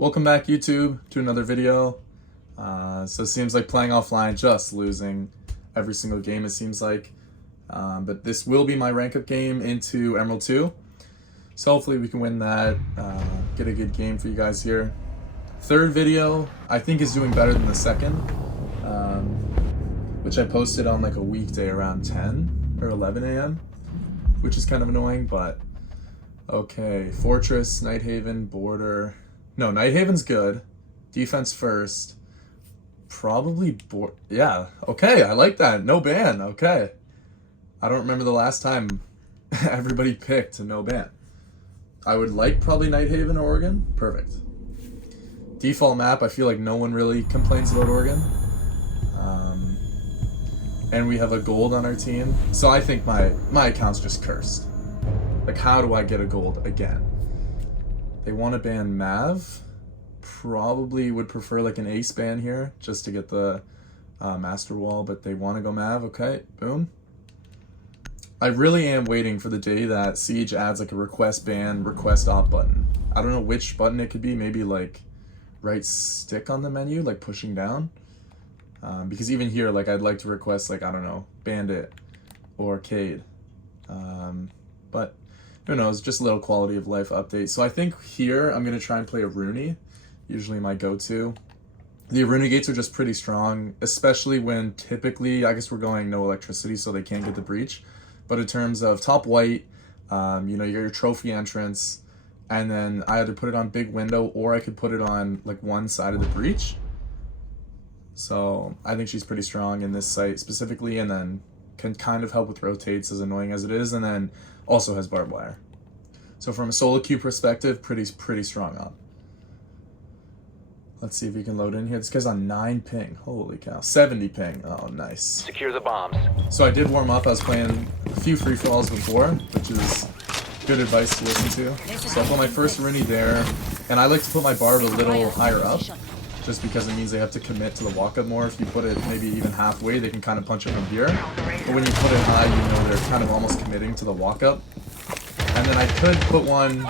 Welcome back, YouTube, to another video. So it seems like playing offline, just losing every single game, it seems like. But this will be my rank up game into Emerald 2. So hopefully we can win that, get a good game for you guys here. Third video, I think, is doing better than the second, which I posted on like a weekday around 10 or 11 a.m., which is kind of annoying, but okay. Fortress, Nighthaven, Border. No, Nighthaven's good. Defense first. Probably yeah, okay, I like that. No ban, okay. I don't remember the last time everybody picked a no ban. I would like probably Nighthaven or Oregon. Perfect. Default map, I feel like no one really complains about Oregon. And we have a gold on our team. So I think my account's just cursed. Like, how do I get a gold again? They want to ban Mav. Probably would prefer like an ace ban here just to get the master wall, but they want to go Mav. Okay, boom. I really am waiting for the day that Siege adds like a request ban, request op button. I don't know which button it could be. Maybe like right stick on the menu, like pushing down. Because even here, like, I'd like to request, like, I don't know, Bandit or Cade. But who knows, just a little quality of life update. So I think here I'm going to try and play a Rooney, usually my go-to. The Renegades are just pretty strong, especially when typically, I guess we're going no electricity, so they can't get the breach. But in terms of top white, you know, you got your trophy entrance, and then I either put it on big window or I could put it on like one side of the breach. So I think she's pretty strong in this site specifically, and then can kind of help with rotates, as annoying as it is, and then also has barbed wire. So from a solo queue perspective, pretty strong up. Let's see if we can load in here. This guy's on 9 ping. Holy cow. 70 ping. Oh, nice. Secure the bombs. So I did warm up. I was playing a few free falls before, which is good advice to listen to. So I put my first Rooney there, and I like to put my barb a little higher up, just because it means they have to commit to the walk-up more. If you put it maybe even halfway, they can kind of punch it from here. But when you put it high, you know they're kind of almost committing to the walk-up. And then I could put one,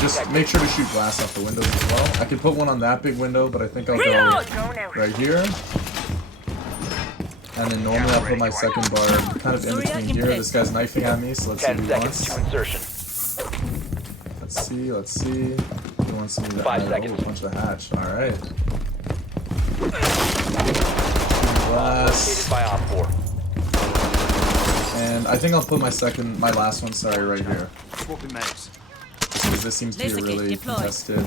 just make sure to shoot glass off the windows as well. I could put one on that big window, but I think I'll go right here. And then normally I'll put my second barb kind of in between here. This guy's knifing at me, so let's see what he wants. Let's see. He wants me to punch the hatch. Alright. Glass. And I think I'll put my last one, sorry, right here. Because this seems to be a really contested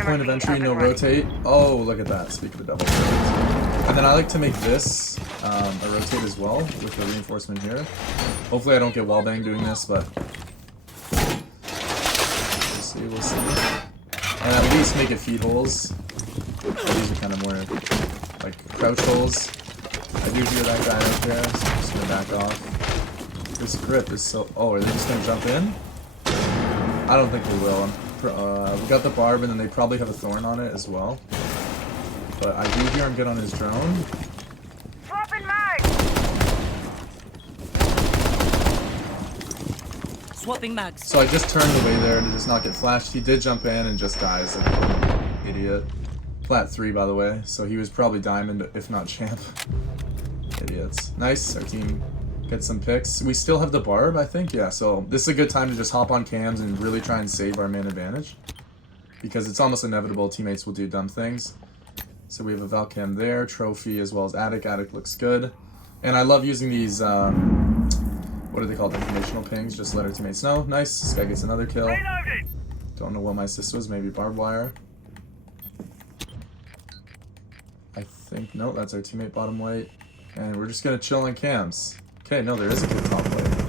point of entry, no rotate. Oh, look at that, speak of the double. And then I like to make this a rotate as well, with the reinforcement here. Hopefully I don't get wallbang doing this, but we'll see. And at least make it feed holes. These are kind of more like crouch holes. I do hear that guy right there, so I'm just gonna back off. This grip is so... Oh, are they just gonna jump in? I don't think they will. We got the barb, and then they probably have a thorn on it as well. But I do hear him get on his drone. Swapping mags. So I just turned away there to just not get flashed. He did jump in and just dies like an idiot. Plat 3, by the way, so he was probably diamond, if not champ. Idiots. Nice, our team gets some picks. We still have the barb, I think? Yeah, so this is a good time to just hop on cams and really try and save our man advantage. Because it's almost inevitable teammates will do dumb things. So we have a Valcam there, trophy as well as attic. Attic looks good. And I love using these, what are they called? Informational pings, just let our teammates know. Nice, this guy gets another kill. Don't know what my assist was, maybe barbed wire. I think, no, that's our teammate bottom white. And we're just gonna chill on cams. Okay, no, there is a kid top white.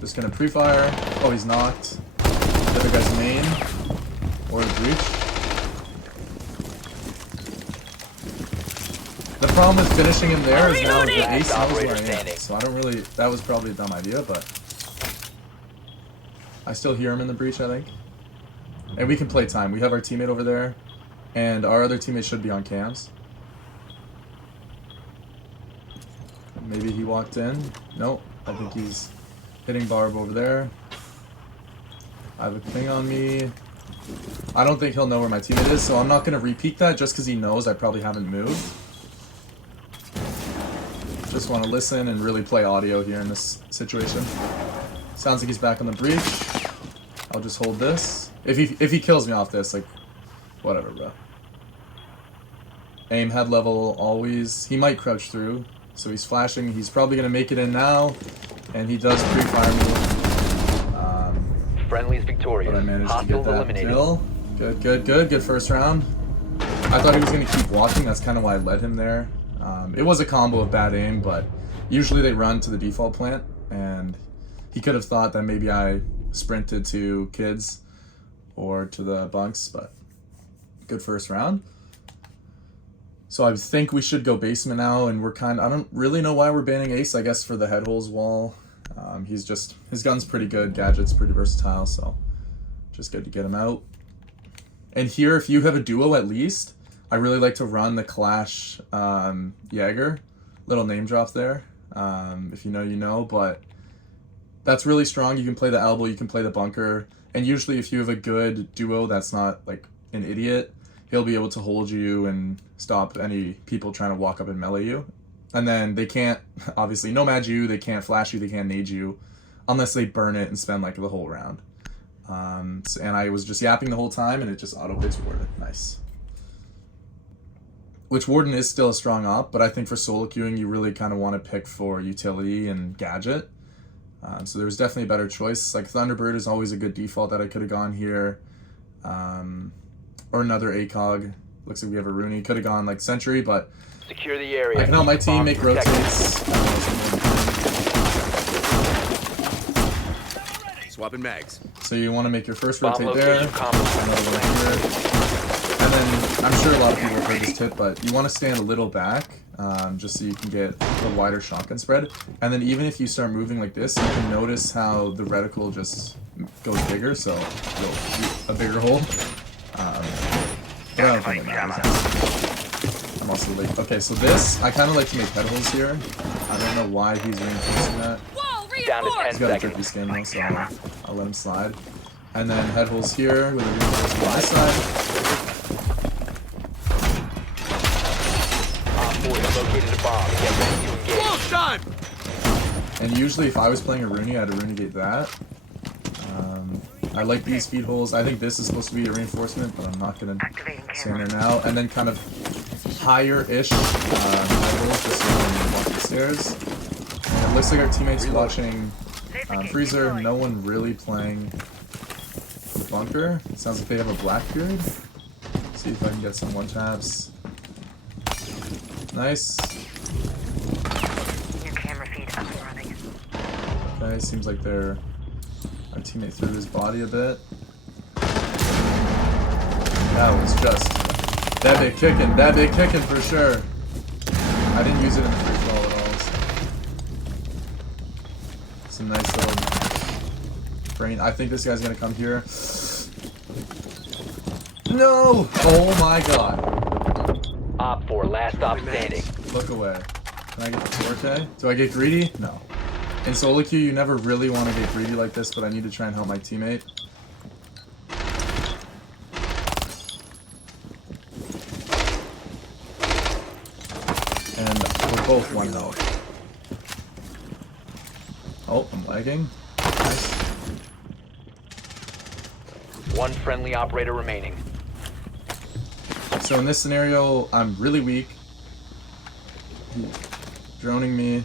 Just gonna pre-fire. Oh, he's knocked. The other guy's main. Or the breach. The problem with finishing him there is now the ace knows where I am. So I don't really, that was probably a dumb idea, but I still hear him in the breach, I think. And we can play time. We have our teammate over there. And our other teammate should be on cams. Maybe he walked in. Nope. I think he's hitting barb over there. I have a ping on me. I don't think he'll know where my teammate is, so I'm not going to repeat that just because he knows I probably haven't moved. Just want to listen and really play audio here in this situation. Sounds like he's back on the breach. I'll just hold this. If he kills me off this, like, whatever, bro. Aim head level always. He might crouch through, so he's flashing. He's probably going to make it in now, and he does pre-fire me. Friendly's victorious. But I managed to get that kill. Good first round. I thought he was going to keep walking. That's kind of why I led him there. It was a combo of bad aim, but usually they run to the default plant, and he could have thought that maybe I sprinted to kids or to the bunks, but good first round. So I think we should go basement now, and we're I don't really know why we're banning Ace, I guess for the head holes wall. His gun's pretty good, gadget's pretty versatile, so just good to get him out. And here, if you have a duo at least, I really like to run the Clash Jaeger. Little name drop there. If you know, you know, but that's really strong. You can play the elbow, you can play the bunker, and usually if you have a good duo that's not like an idiot, he'll be able to hold you and stop any people trying to walk up and melee you. And then they can't, obviously, nomad you, they can't flash you, they can't nade you, unless they burn it and spend like the whole round. And I was just yapping the whole time, and it just auto-picks Warden. Nice. Which Warden is still a strong op, but I think for solo queuing, you really kind of want to pick for utility and gadget. So there's definitely a better choice. Like Thunderbird is always a good default that I could have gone here. Or another ACOG. Looks like we have a Rooney. Could have gone like Sentry, but secure the area. I can help my team make rotates. Swapping mags. So you want to make your first rotate there. Another Location one here. And then, I'm sure a lot of people have heard this tip, but you want to stand a little back, just so you can get a wider shotgun spread. And then even if you start moving like this, you can notice how the reticle just goes bigger, so you'll shoot a bigger hole. But I don't think it matters. I'm also like, okay, so this, I kind of like to make head holes here. I don't know why he's reinforcing that. down to 10 He's got a seconds. tricky skin though, so I'll let him slide. And then head holes here with a reinforce on my side. Located a bomb. Get ready to engage. Close time! And usually if I was playing a Rooney, I'd renegade that. I like these feed holes. I think this is supposed to be a reinforcement, but I'm not going to stand there now. And then kind of higher-ish head holes just so you can walk the stairs. And it looks like our teammates watching Freezer. No one really playing the bunker. It sounds like they have a Blackbeard. See if I can get some one-taps. Nice. New camera feed up and running. Okay, seems like our teammate threw his body a bit. That was just that big kicking for sure. I didn't use it in the free fall at all. So. Some nice little brain. I think this guy's gonna come here. No! Oh my god. Op 4, last stop standing. Look away. Can I get the 4K? Do I get greedy? No. In solo queue, you never really want to get greedy like this, but I need to try and help my teammate. And we're both 1 health. Oh, I'm lagging. Nice. One friendly operator remaining. So in this scenario, I'm really weak. Droning me.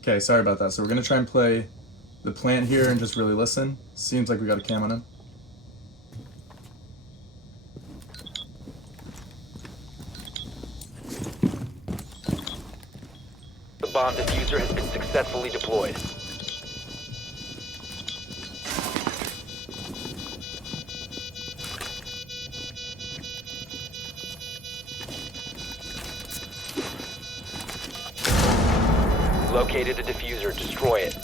Okay, sorry about that. So we're gonna try and play the plant here and just really listen. Seems like we got a cam on him. The bomb diffuser has been successfully deployed. located a diffuser. Destroy it.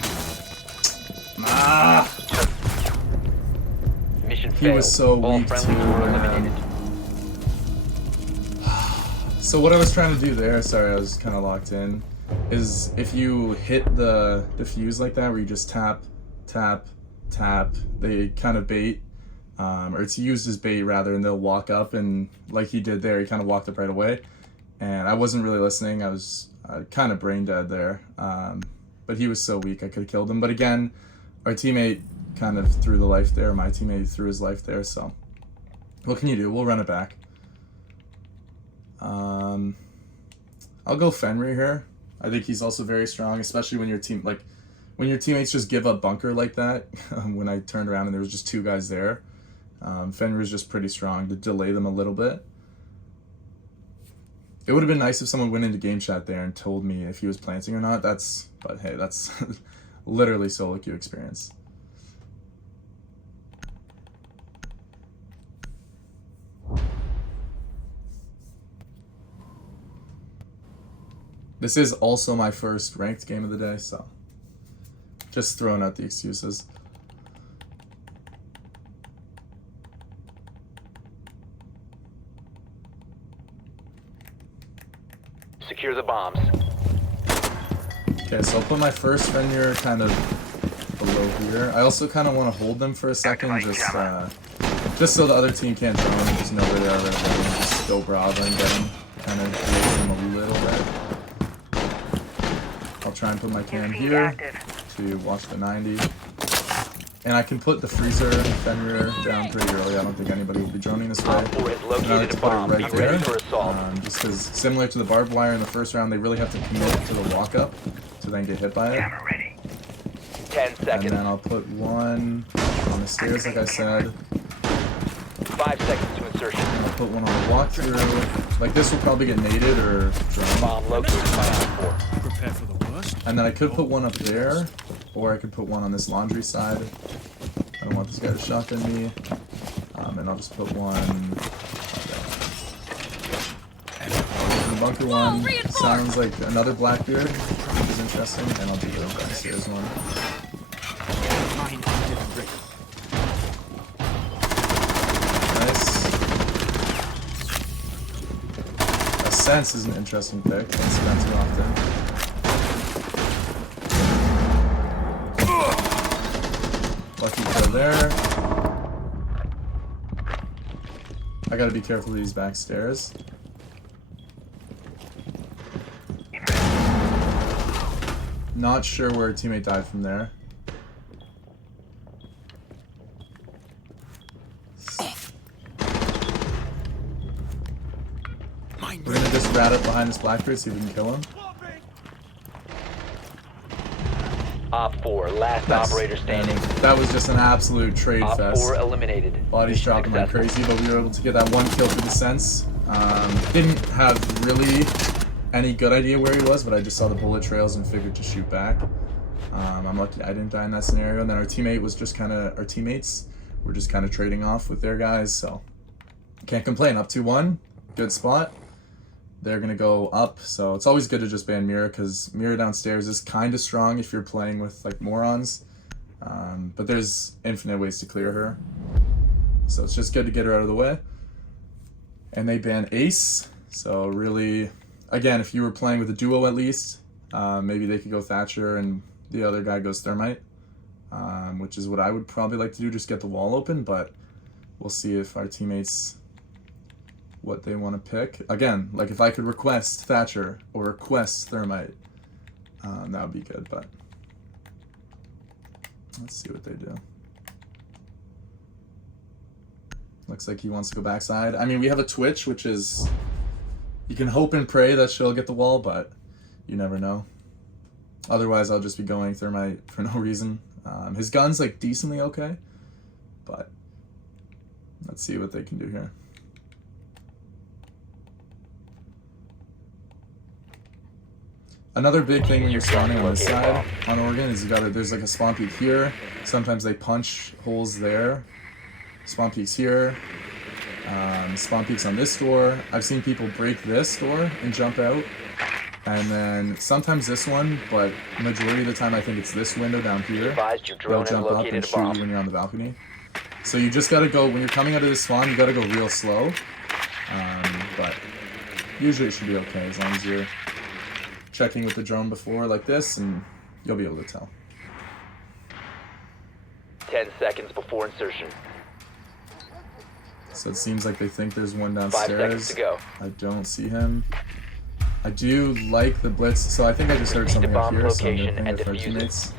Ah! Mission He failed. was so All weak friendlies too, were man. eliminated. So what I was trying to do there, sorry, I was kind of locked in, is if you hit the diffuse like that, where you just tap, tap, tap, they kind of bait, or it's used as bait rather, and they'll walk up, and like he did there, he kind of walked up right away, and I wasn't really listening. I was kind of brain dead there, but he was so weak I could have killed him. But again, our teammate kind of threw the life there. My teammate threw his life there, so what can you do? We'll run it back. I'll go Fenrir here. I think he's also very strong, especially when your teammates just give up bunker like that. When I turned around and there was just two guys there, Fenrir's just pretty strong to delay them a little bit. It would have been nice if someone went into game chat there and told me if he was planting or not. But hey, that's literally solo queue experience. This is also my first ranked game of the day, so just throwing out the excuses. Secure the bombs. Okay, so I'll put my first Fenrir kind of below here. I also kind of want to hold them for a second, just so the other team can't drone and just know where they are right away and just go Bravo and get them. Kind of delay them a little bit. I'll try and put my cam here to watch the 90. And I can put the freezer Fenrir down pretty early. I don't think anybody will be droning this way. Op 4 has And I like located to a put bomb. it Be right ready there. for assault. Just because similar to the barbed wire in the first round, they really have to commit to the walk up to then get hit by it. 10 And seconds. then I'll put one on the stairs, like I said. 5 seconds to insertion. And I'll put one on the walkthrough. Like this will probably get naded or drowned. Bomb located by Op 4. Prepare for the worst. And then I could put one up there, or I could put one on this laundry side. I don't want this guy to shotgun me. And I'll just put one the bunker one. Sounds like another Blackbeard, which is interesting, and I'll do the downstairs one. Nice. A sense is an interesting pick. Don't see that too often. Lucky kill there. I gotta be careful of these back stairs. Not sure where a teammate died from there. We're gonna just rat up behind this Blackbeard, see if we can kill him. Op 4, last Nice. operator standing. That was just an absolute trade Op fest. 4 eliminated. Bodies Mission dropping like successful. crazy, but we were able to get that one kill through the sense. Didn't have really any good idea where he was, but I just saw the bullet trails and figured to shoot back. I'm lucky I didn't die in that scenario. And then our teammate was just our teammates were just kind of trading off with their guys, so can't complain. Up 2-1, good spot. They're gonna go up, so it's always good to just ban Mira, because Mira downstairs is kind of strong if you're playing with like morons, but there's infinite ways to clear her, so it's just good to get her out of the way. And they ban Ace, so really, again, if you were playing with a duo at least, maybe they could go Thatcher and the other guy goes Thermite, which is what I would probably like to do, just get the wall open, but we'll see if our teammates what they want to pick. Again, like if I could request Thatcher or request Thermite, that would be good, but let's see what they do. Looks like he wants to go backside. I mean, we have a Twitch, which is, you can hope and pray that she'll get the wall, but you never know. Otherwise, I'll just be going Thermite for no reason. His gun's like decently okay, but let's see what they can do here. Another big thing when you're spawning on this side on Oregon is there's like a spawn peak here. Sometimes they punch holes there. Spawn peaks here. Spawn peaks on this door. I've seen people break this door and jump out. And then sometimes this one, but majority of the time I think it's this window down Be here. advised your They'll drone has jump up and located a shoot you bomb. when you're on the balcony. So you just gotta go, when you're coming out of the spawn, you gotta go real slow. But usually it should be okay as long as you're checking with the drone before like this, and you'll be able to tell. 10 seconds before insertion. So it seems like they think there's one 5 seconds downstairs. to go. I don't see him. I do like the blitz, so I think I just heard Proceed to something up bomb here, so I'm location gonna ping and it for our defuse it. teammates.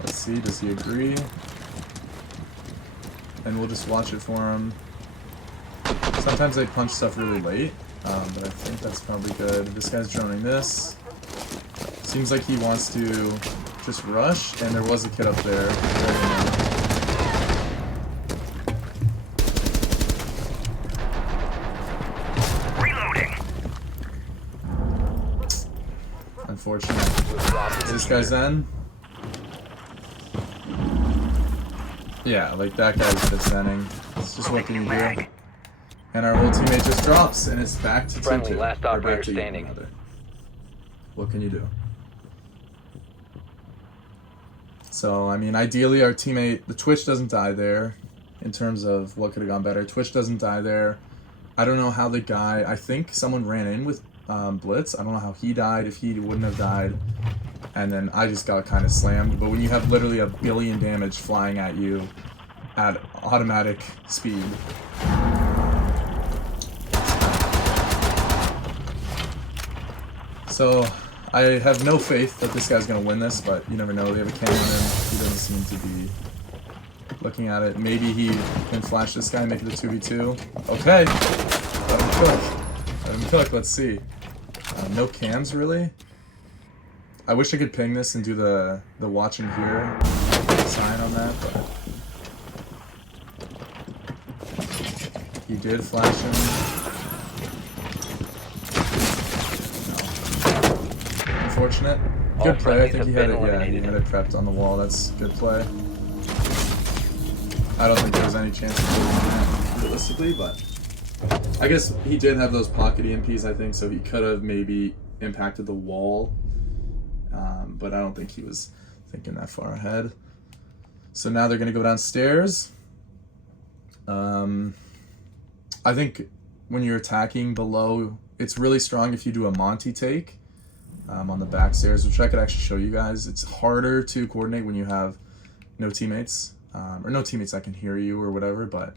Let's see, does he agree? And we'll just watch it for him. Sometimes they punch stuff really late, but I think that's probably good. This guy's droning this. Seems like he wants to just rush, and there was a kid up there. Reloading. Unfortunate. Drop the This guy's diffuser. in. Yeah, like that guy's just zenning. It's just what can you do? And our whole teammate just drops, and it's back to Friendly, 2-2. last Or operator back to standing. even, rather. What can you do? So, I mean, ideally our teammate, the Twitch doesn't die there in terms of what could have gone better. Twitch doesn't die there. I don't know how the guy, I think someone ran in with Blitz. I don't know how he died, if he wouldn't have died. And then I just got kind of slammed. But when you have literally 1 billion damage flying at you at automatic speed. So, I have no faith that this guy's going to win this, but you never know. They have a cannon and he doesn't seem to be looking at it. Maybe he can flash this guy and make it a 2v2. Okay. Let him cook. Let him cook. Let's see. No cams, really? I wish I could ping this and do the watching here sign on that, but he did flash him. Unfortunate. Good play. I think he had it. Yeah, he had it prepped on the wall. That's good play. I don't think there was any chance of doing that realistically, but I guess he did have those pocket EMPs. I think so. He could have maybe impacted the wall, but I don't think he was thinking that far ahead. So now they're gonna go downstairs. I think when you're attacking below, it's really strong if you do a Monty take. On the back stairs, which I could actually show you guys. It's harder to coordinate when you have no teammates, or no teammates that can hear you or whatever, but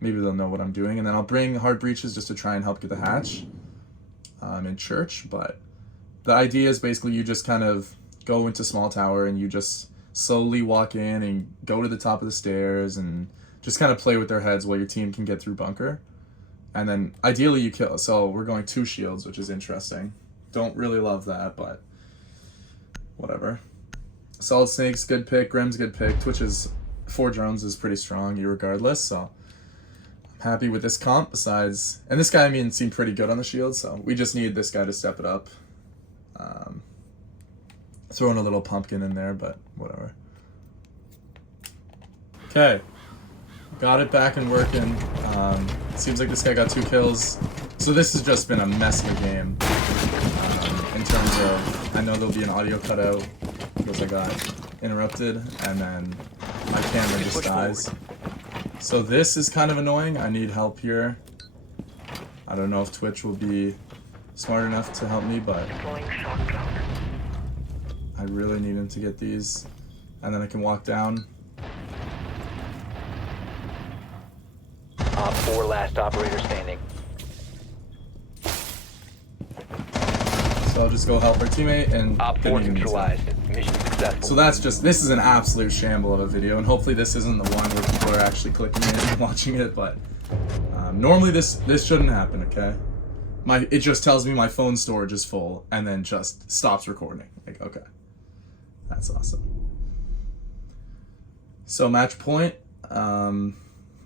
maybe they'll know what I'm doing. And then I'll bring hard breaches just to try and help get the hatch in church. But the idea is basically you just kind of go into small tower and you just slowly walk in and go to the top of the stairs and just kind of play with their heads while your team can get through bunker. And then ideally you kill. So we're going 2 shields, which is interesting. Don't really love that, but whatever. Solid Snake's good pick. Grim's good pick. Twitch's 4 drones is pretty strong regardless, so I'm happy with this comp besides... And this guy, I mean, seemed pretty good on the shield, so we just need this guy to step it up. Throwing a little pumpkin in there, but whatever. Okay. Got it back and working. Seems like this guy got 2 kills. So this has just been a mess of a game. In terms of, I know there'll be an audio cutout because I got interrupted, and then my camera just dies. So this is kind of annoying. I need help here. I don't know if Twitch will be smart enough to help me, but I really need him to get these, and then I can walk down. Op 4, last operator standing. So I'll just go help our teammate and Op 4 didn't even need to. neutralized. Mission successful. So that's just, this is an absolute shamble of a video, and hopefully this isn't the one where people are actually clicking in and watching it, but normally this shouldn't happen, okay? It just tells me my phone storage is full, and then just stops recording. Like, okay. That's awesome. So match point,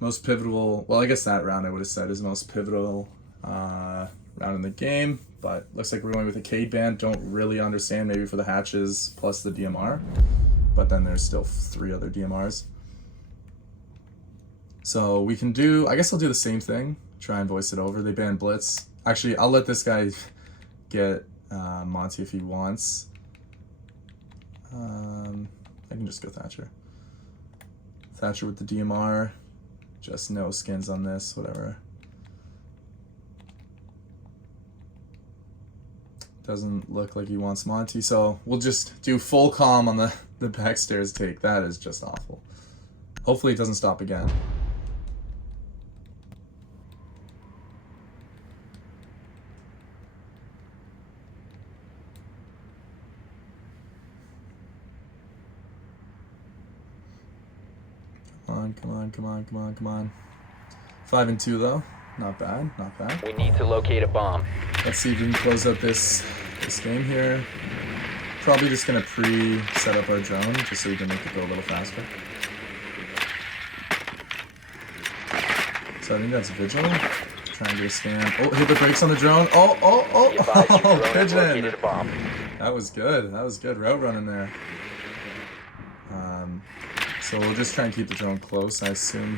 most pivotal, well I guess that round I would have said is most pivotal round in the game, but looks like we're going with a Cade band. Don't really understand, maybe for the hatches plus the DMR, but then there's still 3 other DMRs. So we can do, I guess I'll do the same thing, try and voice it over. They banned Blitz. Actually, I'll let this guy get Monty if he wants. I can just go Thatcher. Thatcher with the DMR. Just no skins on this, whatever. Doesn't look like he wants Monty, so we'll just do full calm on the backstairs take. That is just awful. Hopefully it doesn't stop again. Come on. 5 and 2 though. Not bad. We need to locate a bomb. Let's see if we can close out this game here. Probably just gonna pre-set up our drone just so we can make it go a little faster. So I think that's Vigil. Try and get a scan. Oh, hit the brakes on the drone. Oh, pigeon. That was good. Route running there. So we'll just try and keep the drone close. I assume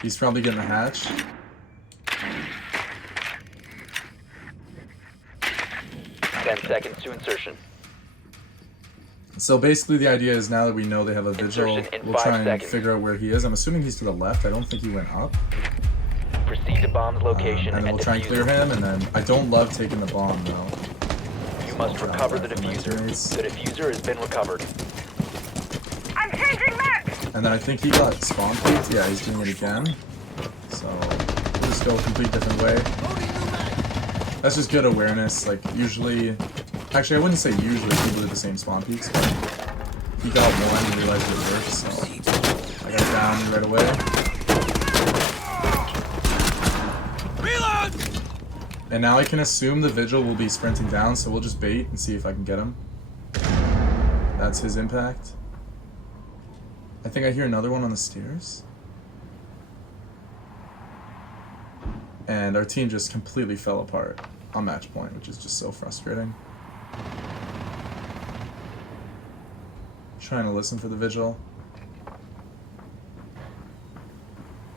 he's probably getting the hatch. Ten seconds to insertion. So basically the idea is now that we know they have a Vigil, we'll try and figure out where he is. I'm assuming he's to the left. I don't think he went up. Proceed to bomb's location and then we'll try and clear him, and then I don't love taking the bomb though. You must recover the diffuser. The diffuser has been recovered. I'm changing maps! And then I think he got spawn peeked. Yeah, he's doing it again. So we'll just go a complete different way. That's just good awareness. Like usually, actually I wouldn't say usually people do the same spawn peeks, but he got one and realized it worked, so I got it down right away. Reload! And now I can assume the Vigil will be sprinting down, so we'll just bait and see if I can get him. That's his impact. I think I hear another one on the stairs. And our team just completely fell apart on match point, which is just so frustrating. Trying to listen for the Vigil.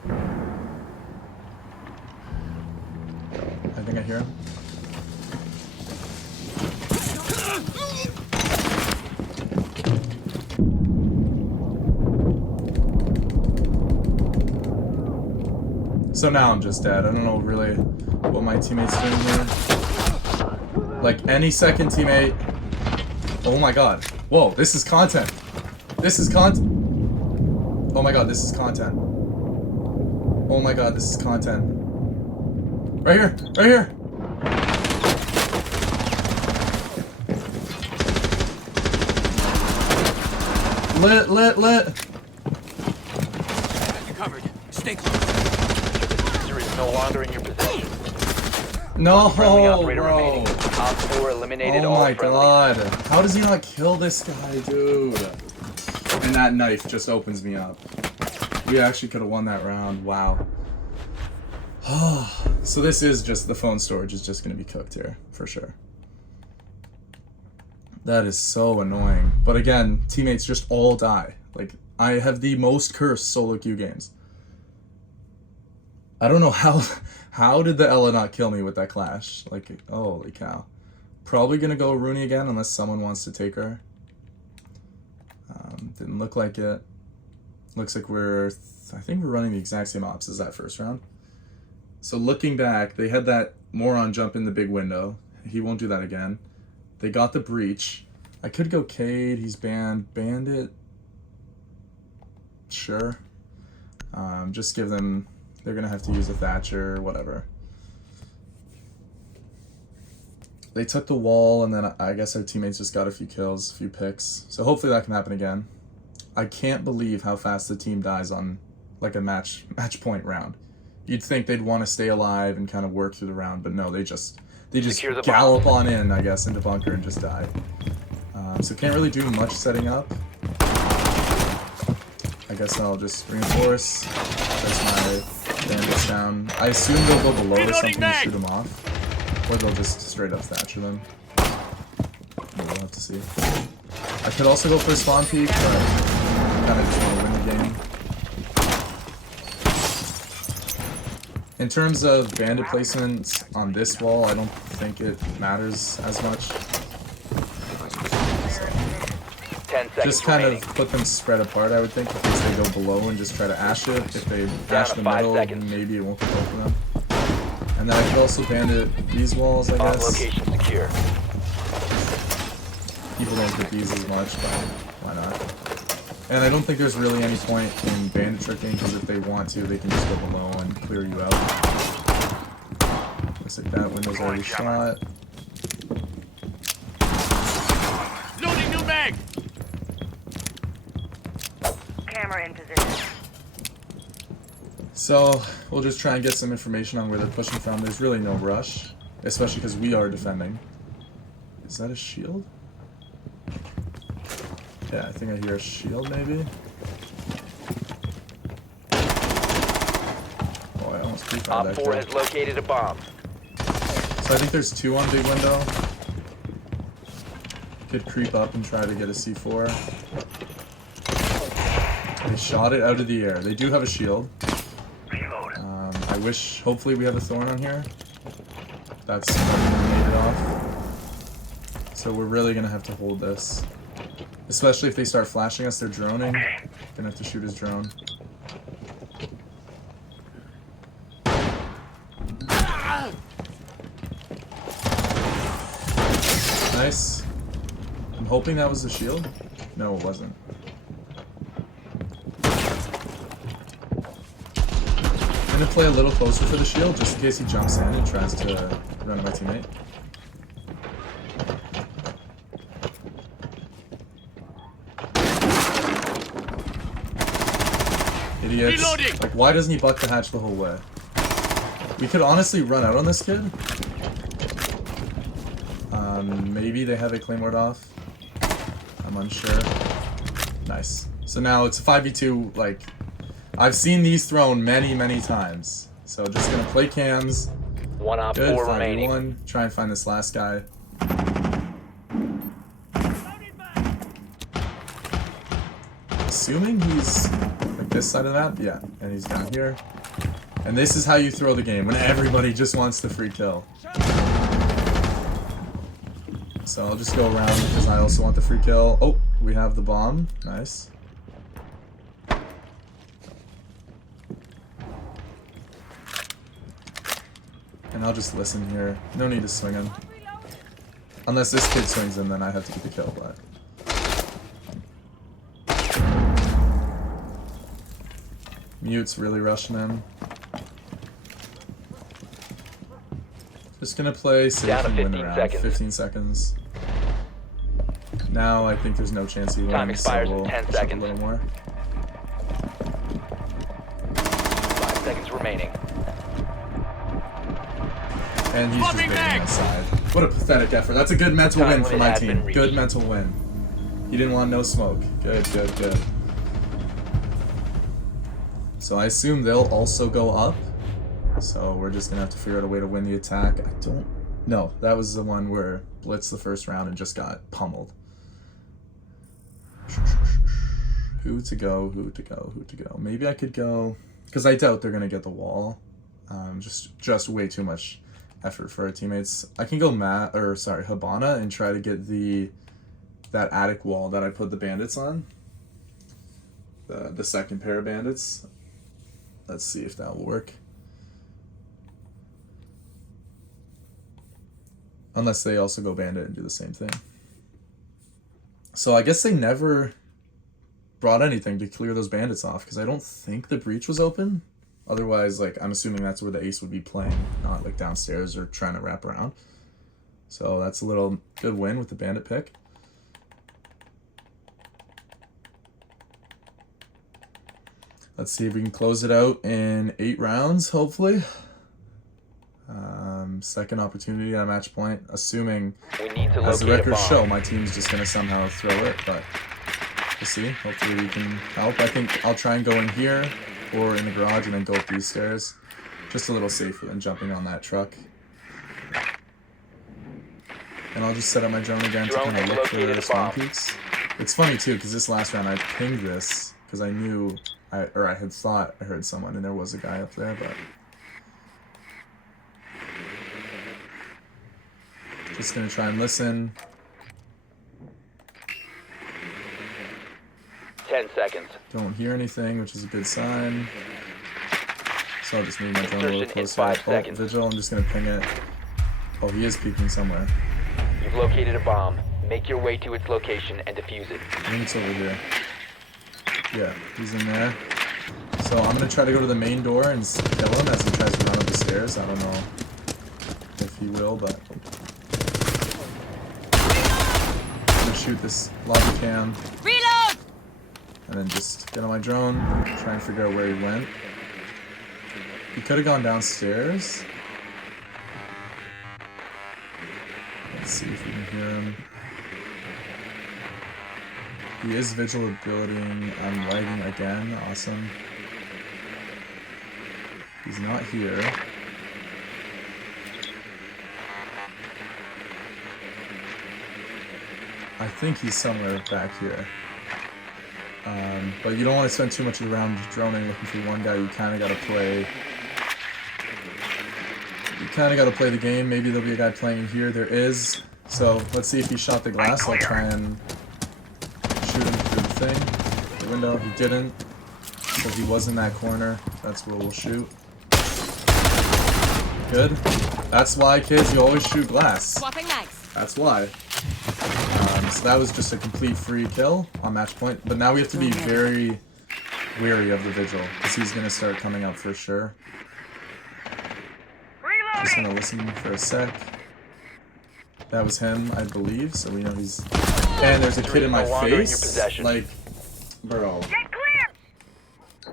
I think I hear him. So now I'm just dead. I don't know really what my teammate's doing here. Like any second teammate. Oh my god. Whoa, this is content. This is content. Oh my god, this is content. Oh my god, this is content. Right here, right here. Lit. You're covered. Stay close. No longer in your possession. No, Friendly operator bro. remaining. Op 4 eliminated Oh all my friendlies. god. How does he not kill this guy, dude? And that knife just opens me up. We actually could have won that round. Wow. So this is just, the phone storage is just going to be cooked here, for sure. That is so annoying. But again, teammates just all die. Like, I have the most cursed solo queue games. I don't know how did the Ella not kill me with that clash? Like, holy cow. Probably gonna go Rooney again unless someone wants to take her. Didn't look like it. Looks like I think we're running the exact same ops as that first round. So looking back, they had that moron jump in the big window. He won't do that again. They got the breach. I could go Cade, he's banned. Bandit. Sure. Just give them... They're gonna have to use a Thatcher, whatever. They took the wall, and then I guess our teammates just got a few kills, a few picks. So hopefully that can happen again. I can't believe how fast the team dies on like a match point round. You'd think they'd want to stay alive and kind of work through the round, but no, they just gallop on in, I guess, into bunker and just die. So can't really do much setting up. I guess I'll just reinforce. There's my bandits down. I assume they'll go below or something to shoot them off. Or they'll just straight up Thatcher them. We'll have to see. I could also go for a spawn peek, but I kind of just want to win the game. In terms of bandit placement on this wall, I don't think it matters as much. 10 seconds Just kind remaining. of put them spread apart, I would think, in case they go below and just try to ash it. If they ash to the 5 middle, seconds. maybe it won't go for them. And then I could also bandit these walls, I Bomb guess. location secure. People don't get these as much, but why not? And I don't think there's really any point in bandit tricking, because if they want to, they can just go below and clear you out. Looks like that window's already shot. Loading new mag! Camera in position. So, we'll just try and get some information on where they're pushing from. There's really no rush, especially because we are defending. Is that a shield? Yeah, I think I hear a shield, maybe? Oh, I almost pre-fired Op that 4 kid. has located a bomb. So I think there's 2 on big window. Could creep up and try to get a C4. They shot it out of the air. They do have a shield. I wish, hopefully we have a thorn on here. That's made it off. So we're really gonna have to hold this. Especially if they start flashing us, they're droning. Gonna have to shoot his drone. Nice. I'm hoping that was the shield. No, it wasn't. I'm gonna play a little closer for the shield, just in case he jumps in and tries to run at my teammate. Idiots. Reloading. Like, why doesn't he buck the hatch the whole way? We could honestly run out on this kid. Maybe they have a claymore off. I'm unsure. Nice. So now it's a 5v2, like, I've seen these thrown many, many times. So just gonna play cams. One Op Good, 4 remaining. 5v1. Try and find this last guy. Assuming he's like this side of the map, yeah, and he's down here. And this is how you throw the game, when everybody just wants the free kill. So I'll just go around because I also want the free kill. Oh, we have the bomb. Nice. And I'll just listen here. No need to swing him. Unless this kid swings him, then I have to get the kill, but... Mute's really rushing him. Just gonna play safe Down to and win the 15 round. seconds. 15 seconds. Now I think there's no chance he wins. Time expires so in we'll 10 push up seconds. A little more. 5 seconds remaining. And he's just Flopping baiting mag! my side. What a pathetic effort. That's a good mental Time win for limit my has team. been reached. Good mental win. He didn't want no smoke. Good, good, good. So I assume they'll also go up. So we're just gonna have to figure out a way to win the attack. I don't... No, that was the one where blitzed the first round and just got pummeled. Who to go, who to go, who to go. Maybe I could go... Because I doubt they're gonna get the wall. Just way too much effort for our teammates. I can go Habana and try to get that attic wall that I put the bandits on. The second pair of bandits. Let's see if that will work. Unless they also go bandit and do the same thing. So I guess they never brought anything to clear those bandits off, because I don't think the breach was open. Otherwise, like, I'm assuming that's where the ace would be playing, not like downstairs or trying to wrap around. So that's a little good win with the bandit pick. Let's see if we can close it out in 8 rounds, hopefully. Second opportunity at match point, assuming, We need to as the locate a records bomb. show, my team's just going to somehow throw it, but we'll see. Hopefully we can help. I think I'll try and go in here or in the garage and then go up these stairs. Just a little safer than jumping on that truck. And I'll just set up my drone again to Drone kind of has look for located the a spawn bomb. peaks. It's funny too, because this last round I pinged this because I knew, I had thought I heard someone and there was a guy up there, but Just gonna try and listen. 10 seconds. Don't hear anything, which is a good sign. So I'll just move my drone a little Insertion in closer. 5 Oh, seconds. Vigil, I'm just gonna ping it. Oh, he is peeking somewhere. You've located a bomb. Make your way to its location and defuse it. I think it's over here. Yeah, he's in there. So I'm gonna try to go to the main door and kill him as he tries to run up the stairs. I don't know if he will, but I'm gonna shoot this lobby cam. Reload! And then just get on my drone, try and figure out where he went. He could have gone downstairs. Let's see if we can hear him. He is vigil building. I'm lagging again. Awesome. He's not here. I think he's somewhere back here. But you don't want to spend too much of the round droning looking for one guy. You kind of got to play. You kind of got to play the game. Maybe there'll be a guy playing in here. There is. So let's see if he shot the glass. I'll try and shoot him through the thing, the window. He didn't. So he was in that corner. That's where we'll shoot. Good. That's why, kids, you always shoot glass. Swapping mags. That's why. So that was just a complete free kill on match point. But now we have to be very wary of the vigil, because he's going to start coming up for sure. Just going to listen for a sec. That was him, I believe, so we know he's... And there's a kid in my face. Like, bro. Get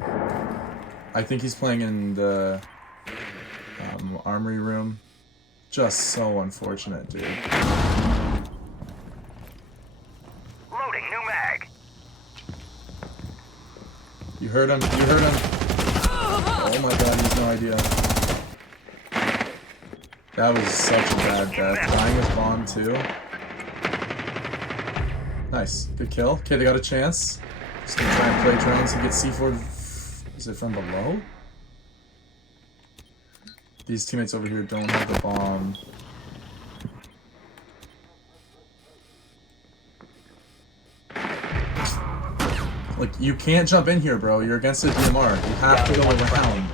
clear! I think he's playing in the armory room. Just so unfortunate, dude. Loading new mag. You heard him. You heard him. Oh my god, he's no idea. That was such a bad death. Dying his bomb too. Nice. Good kill. Okay, they got a chance. Just gonna try and play drones and get C4. Is it from below? These teammates over here don't have the bomb. Like, you can't jump in here, bro. You're against the DMR. You have to go around.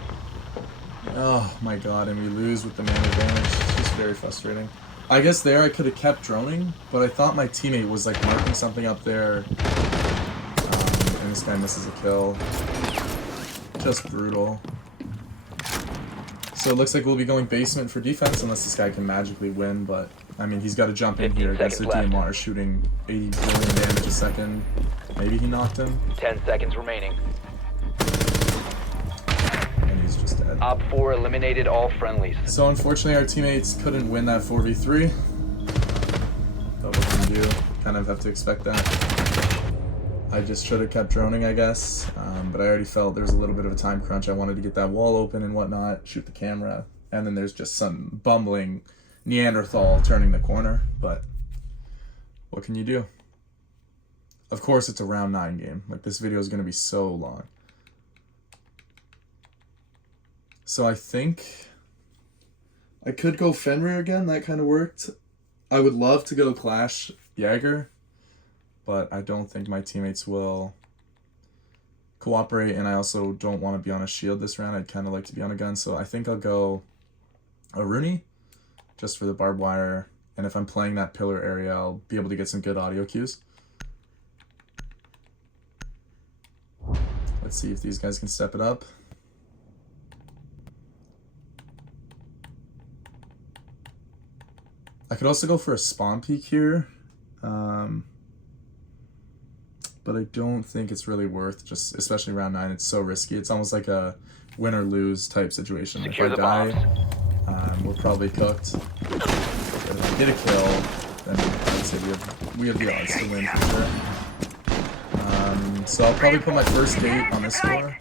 Oh my god, and we lose with the man advantage. It's just very frustrating. I guess there I could have kept droning, but I thought my teammate was like marking something up there. And this guy misses a kill. Just brutal. So it looks like we'll be going basement for defense unless this guy can magically win, but I mean, he's got to jump in here against the DMR shooting 80 billion damage a second. Maybe he knocked him. 10 seconds remaining. And he's just dead. Op 4 eliminated all friendlies. So unfortunately our teammates couldn't win that 4v3. But what can you do? Kind of have to expect that. I just should have kept droning, I guess. But I already felt there was a little bit of a time crunch. I wanted to get that wall open and whatnot, shoot the camera. And then there's just some bumbling Neanderthal turning the corner. But what can you do? Of course it's a round 9 game. Like, this video is going to be so long. So I think I could go Fenrir again. That kind of worked. I would love to go Clash Jaeger, but I don't think my teammates will cooperate, and I also don't want to be on a shield this round. I'd kind of like to be on a gun, so I think I'll go a Rooney just for the barbed wire, and if I'm playing that pillar area, I'll be able to get some good audio cues. Let's see if these guys can step it up. I could also go for a spawn peek here, but I don't think it's really worth, just especially round 9. It's so risky. It's almost like a win or lose type situation. Secure if I die, we're probably cooked. But if I get a kill, then I'd say we have the odds to win for sure. So I'll probably put my first gate on this door,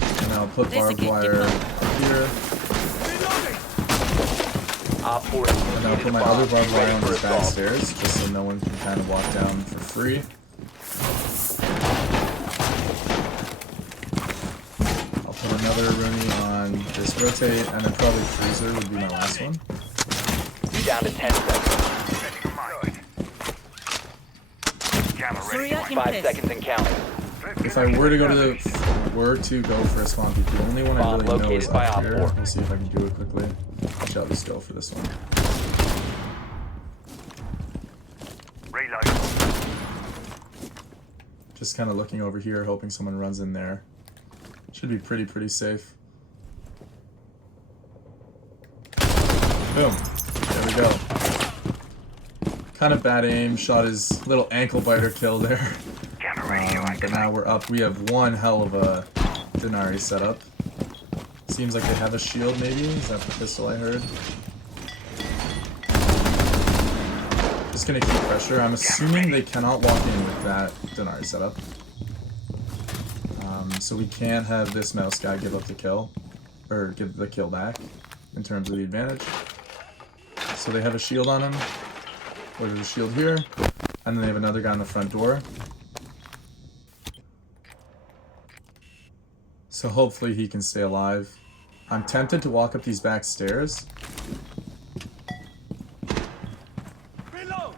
and I'll put barbed wire up here. And I'll put my other barbed wire on the back stairs, just so no one can kind of walk down for free. I'll put another Rooney on this rotate, and then probably Freezer would be my last one. down to 10 seconds. Setting a mine. Jammer ready. Surya in 5 place. seconds and counting. If I were to go for a spawn peek, the only one I Bomb really know located is by up Op here. 4. We'll see if I can do it quickly. Shall just go for this one. Reload. Just kind of looking over here, hoping someone runs in there. Should be pretty safe. Boom. There we go. Kind of bad aim. Shot his little ankle biter kill there. Jammer radio But activated. now we're up. We have one hell of a Denari setup. Seems like they have a shield, maybe? Is that the pistol I heard? Just gonna keep pressure. I'm assuming they cannot walk in with that Denari setup. So we can't have this mouse guy give up the kill. Or give the kill back, in terms of the advantage. So they have a shield on him. Or there's a shield here. And then they have another guy on the front door. So hopefully he can stay alive. I'm tempted to walk up these back stairs. Reload.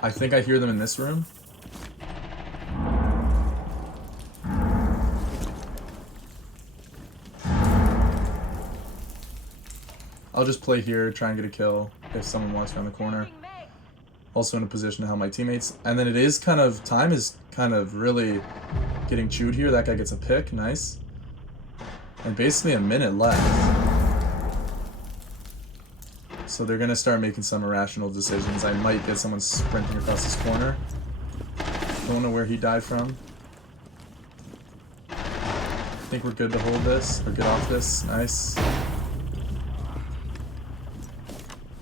I think I hear them in this room. I'll just play here, try and get a kill if someone walks around the corner. Also in a position to help my teammates. And then it is kind of, time is kind of really getting chewed here. That guy gets a pick, nice. And basically a minute left. So they're gonna start making some irrational decisions. I might get someone sprinting across this corner. Don't know where he died from. I think we're good to hold this, or get off this, nice.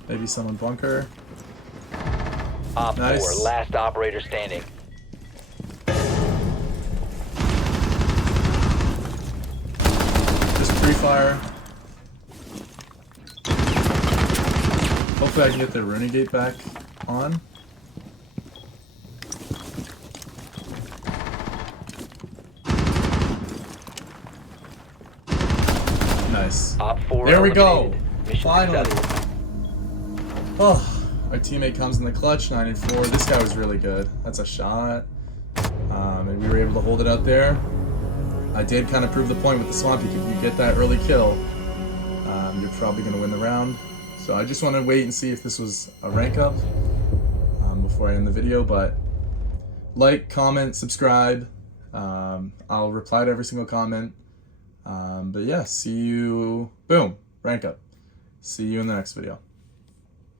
Maybe someone bunker. Op 4, Nice. last operator standing. Just pre-fire. Hopefully I can get the Renegade back on. Nice. Op 4 There we go. eliminated. Mission Finally. successful. Oh, our teammate comes in the clutch, 9-4. This guy was really good. That's a shot. And we were able to hold it out there. I did kind of prove the point with the Swampy. If you get that early kill, you're probably going to win the round. So I just want to wait and see if this was a rank up before I end the video. But like, comment, subscribe. I'll reply to every single comment. But yeah, see you. Boom, rank up. See you in the next video.